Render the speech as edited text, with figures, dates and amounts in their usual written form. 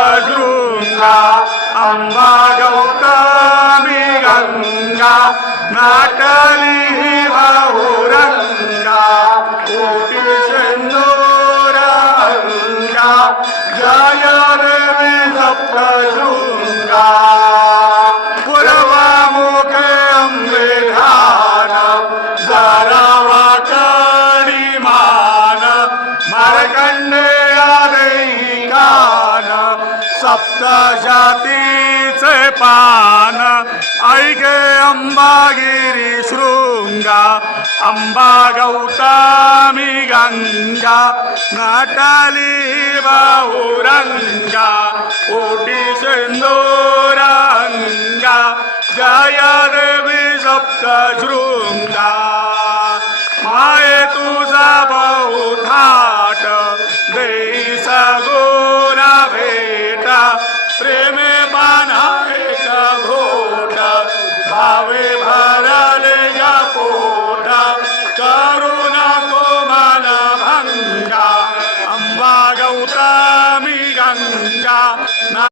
सप्तशृंगा अंबा गौतमी गंगा नाटली बहुरंगा कोटी सिंदूरंगा जय देवी सप्तशृंगा पूर्वामुखे अंबे ध्यान जरा वाटणी मान मार्कंडेया देई कान सप्तशतीचे पान ऐके अंबागिरी शृंगा अंबा गौतमी गंगा नाटली बहुरंगा कोटी सिंदूरंगा जय देवी सप्तशृंगा माये तुझा बहुथाट देई सगुणा भेटा प्रेमे बाना एक घोट भावे भरले या पोट करुणा को मन भंगा अंबा गौतमी गंगा